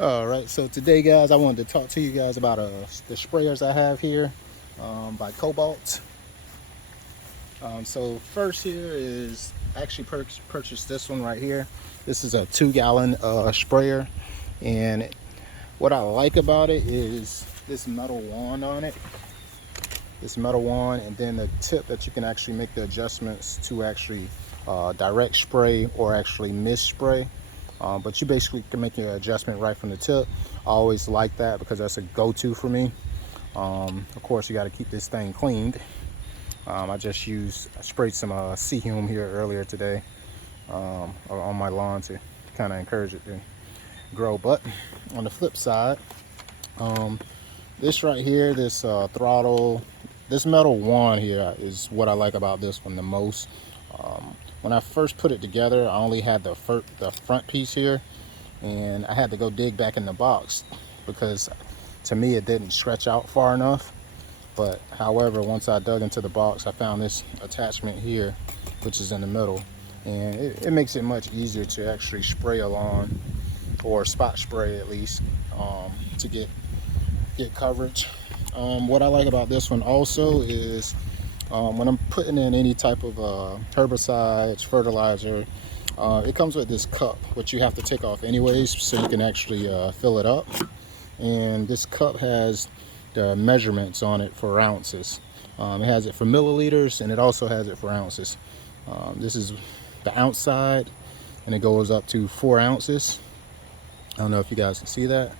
All right, so today, guys, I wanted to talk to you guys about the sprayers I have here by Kolbalt. So first here is actually purchased this one right here. This is a 2-gallon sprayer, and what I like about it is this metal wand on it. This metal wand, and then the tip that you can actually make the adjustments to actually direct spray or actually mist spray. But you basically can make your adjustment right from the tip. I always like that because that's a go-to for me. Of course, you got to keep this thing cleaned. I sprayed some Seahume here earlier today on my lawn to kind of encourage it to grow. But on the flip side, this right here, this throttle, this metal wand here is what I like about this one the most. When I first put it together, I only had the front piece here, and I had to go dig back in the box because to me it didn't stretch out far enough. But however, once I dug into the box, I found this attachment here, which is in the middle, and it makes it much easier to actually spray a lawn, or spot spray at least, to get coverage. What I like about this one also is when I'm putting in any type of herbicides, fertilizer, it comes with this cup, which you have to take off anyways, so you can actually fill it up. And this cup has the measurements on it for ounces. It has it for milliliters, and it also has it for ounces. This is the ounce side, and it goes up to 4 ounces. I don't know if you guys can see that.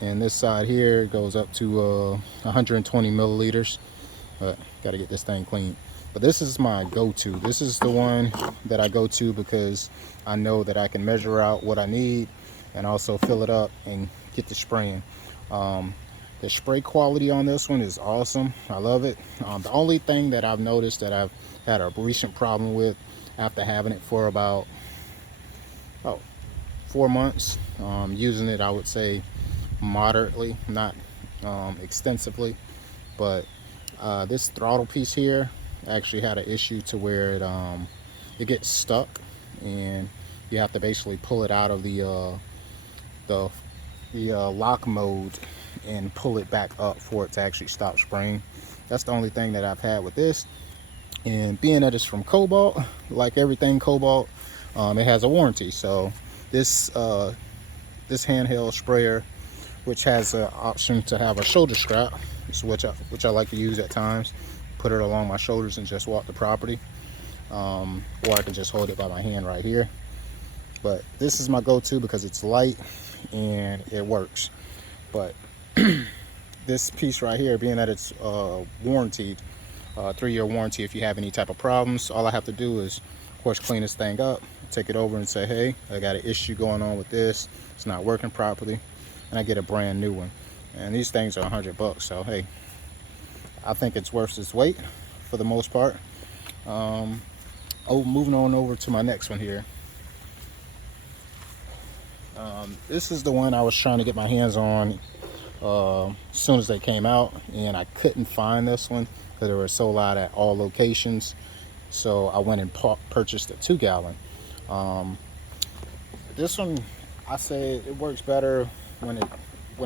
And this side here goes up to 120 milliliters. But got to get this thing clean. But this is my go-to. This is the one that I go to because I know that I can measure out what I need and also fill it up and get the spraying. The spray quality on this one is awesome. I love it. The only thing that I've noticed that I've had a recent problem with after having it for about 4 months, using it, I would say moderately, not extensively, but this throttle piece here actually had an issue to where it gets stuck, and you have to basically pull it out of the lock mode and pull it back up for it to actually stop spraying. That's the only thing that I've had with this. And being that it's from Kolbalt, like everything Kolbalt, it has a warranty. So this handheld sprayer, which has an option to have a shoulder strap, which I like to use at times, put it along my shoulders and just walk the property, or I can just hold it by my hand right here. But this is my go-to because it's light and it works. But this piece right here, being that it's warranted, 3-year warranty, if you have any type of problems, all I have to do is, of course, clean this thing up, take it over and say, hey, I got an issue going on with this, it's not working properly, and I get a brand new one. And these things are $100, so hey, I think it's worth its weight for the most part. Moving on over to my next one here. This is the one I was trying to get my hands on as soon as they came out, and I couldn't find this one because they were sold out at all locations. So I went and purchased a 2-gallon. This one, I say it works better when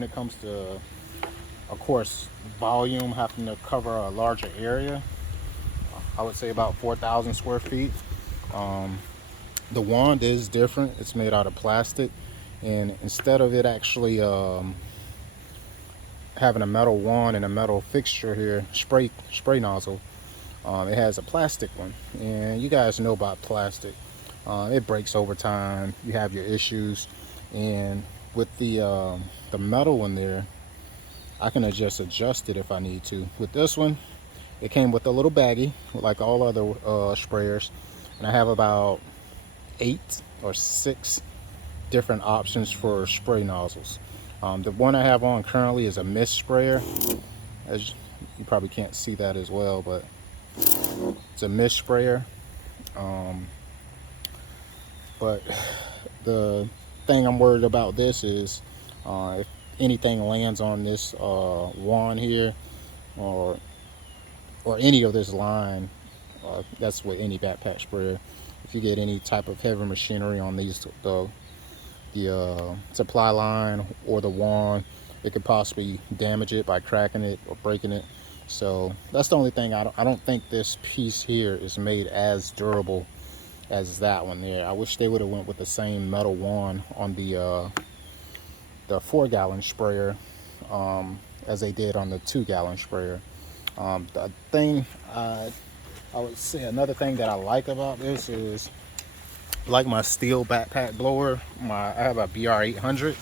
it comes to, of course, volume, having to cover a larger area. I would say about 4,000 square feet. The wand is different. It's made out of plastic, and instead of it actually having a metal wand and a metal fixture here, spray nozzle, it has a plastic one. And you guys know about plastic. It breaks over time. You have your issues, and with the metal in there, I can just adjust it if I need to. With this one, it came with a little baggie, like all other sprayers, and I have about 8 or 6 different options for spray nozzles. The one I have on currently is a mist sprayer. As you probably can't see that as well, but it's a mist sprayer. But the thing I'm worried about this is if anything lands on this wand here, or any of this line, that's with any backpack sprayer. If you get any type of heavy machinery on these, the the supply line or the wand, it could possibly damage it by cracking it or breaking it. So that's the only thing. I don't think this piece here is made as durable as that one there. I wish they would have went with the same metal wand on the 4-gallon sprayer as they did on the 2-gallon sprayer. The thing I would say, another thing that I like about this is, like my STIHL backpack blower, I have a BR800,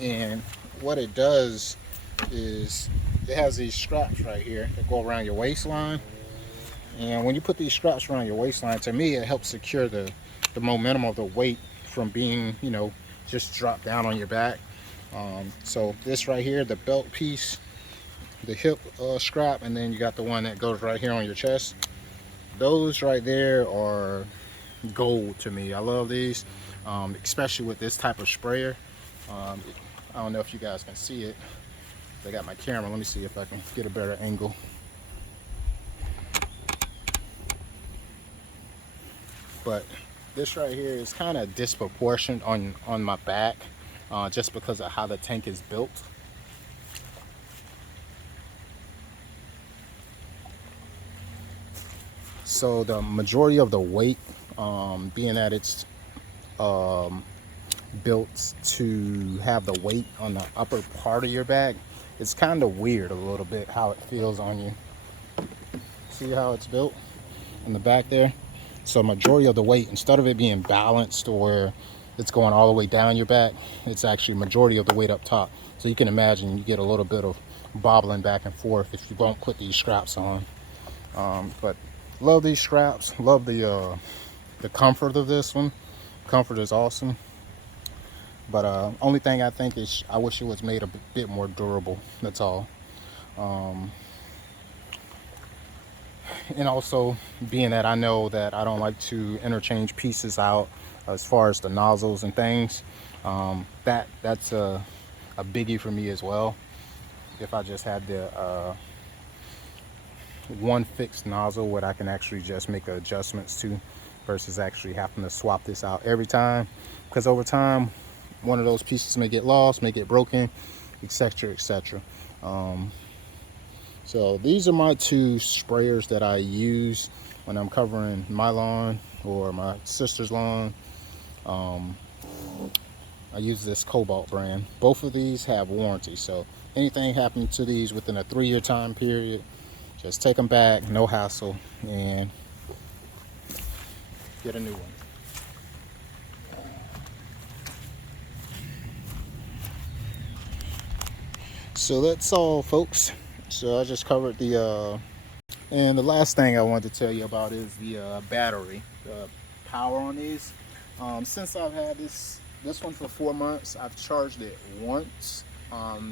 and what it does is it has these straps right here that go around your waistline. And when you put these straps around your waistline, to me, it helps secure the momentum of the weight from being, you know, just drop down on your back. So this right here, the belt piece, the hip strap, and then you got the one that goes right here on your chest. Those right there are gold to me. I love these, especially with this type of sprayer. I don't know if you guys can see it. I got my camera. Let me see if I can get a better angle. But this right here is kind of disproportionate on my back, just because of how the tank is built. So the majority of the weight, being that it's built to have the weight on the upper part of your back, it's kind of weird a little bit how it feels on you. See how it's built in the back there? So majority of the weight, instead of it being balanced or it's going all the way down your back, it's actually majority of the weight up top. So you can imagine you get a little bit of bobbling back and forth if you don't put these straps on. But love these straps, love the comfort of this one. Comfort is awesome. But only thing I think is I wish it was made a bit more durable. That's all. And also, being that I know that I don't like to interchange pieces out as far as the nozzles and things, that's a biggie for me as well. If I just had the one fixed nozzle what I can actually just make adjustments to, versus actually having to swap this out every time, because over time one of those pieces may get lost, may get broken, etc., etc. So these are my two sprayers that I use when I'm covering my lawn or my sister's lawn. I use this Kolbalt brand. Both of these have warranty, so anything happening to these within a 3-year time period, just take them back, no hassle, and get a new one. So that's all, folks. So I just covered and the last thing I wanted to tell you about is the battery, the power on these. Since I've had this one for 4 months, I've charged it once.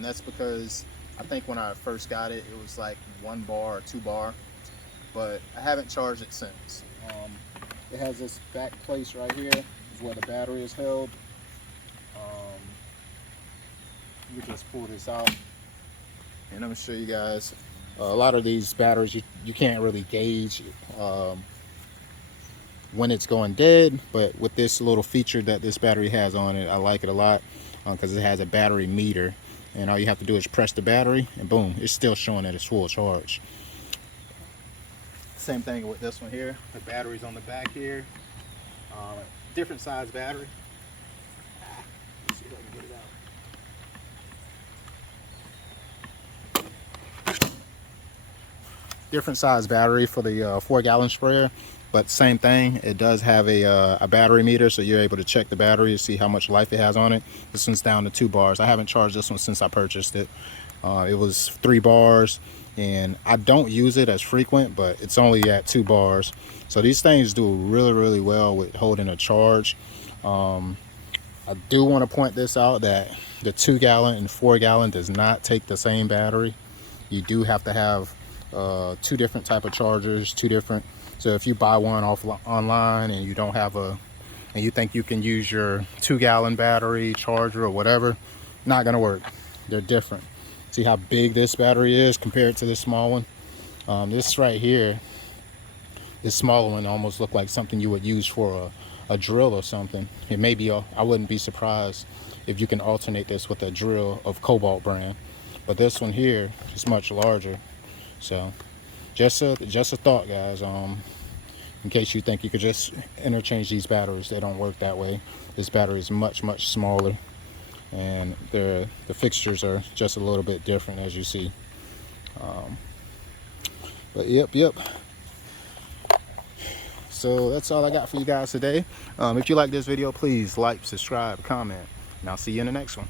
That's because I think when I first got it, it was like 1 bar or 2 bar, but I haven't charged it since. It has this back place right here, is where the battery is held. You just pull this out, and I'm gonna show you guys. A lot of these batteries, you can't really gauge when it's going dead, but with this little feature that this battery has on it, I like it a lot, because it has a battery meter, and all you have to do is press the battery and boom, it's still showing that it's full charge. Same thing with this one here. The battery's on the back here. Different size battery. Let's see if I can get it out. Different size battery for the 4-gallon sprayer, but same thing, it does have a battery meter, so you're able to check the battery to see how much life it has on it. This one's down to 2 bars. I haven't charged this one since I purchased it. It was 3 bars, and I don't use it as frequent, but it's only at 2 bars. So these things do really, really well with holding a charge. I do want to point this out, that the 2-gallon and 4-gallon does not take the same battery. You do have to have 2 different type of chargers, 2 different. So if you buy one online and you don't have and you think you can use your 2-gallon battery charger or whatever, not gonna work. They're different. See how big this battery is compared to this small one? This right here, this smaller one almost look like something you would use for a drill or something, it may be I wouldn't be surprised if you can alternate this with a drill of Kobalt brand. But this one here is much larger. So just a thought, guys. In case you think you could just interchange these batteries, they don't work that way. This battery is much smaller, and the fixtures are just a little bit different, as you see. But yep. So that's all I got for you guys today. If you like this video, please like, subscribe, comment, and I'll see you in the next one.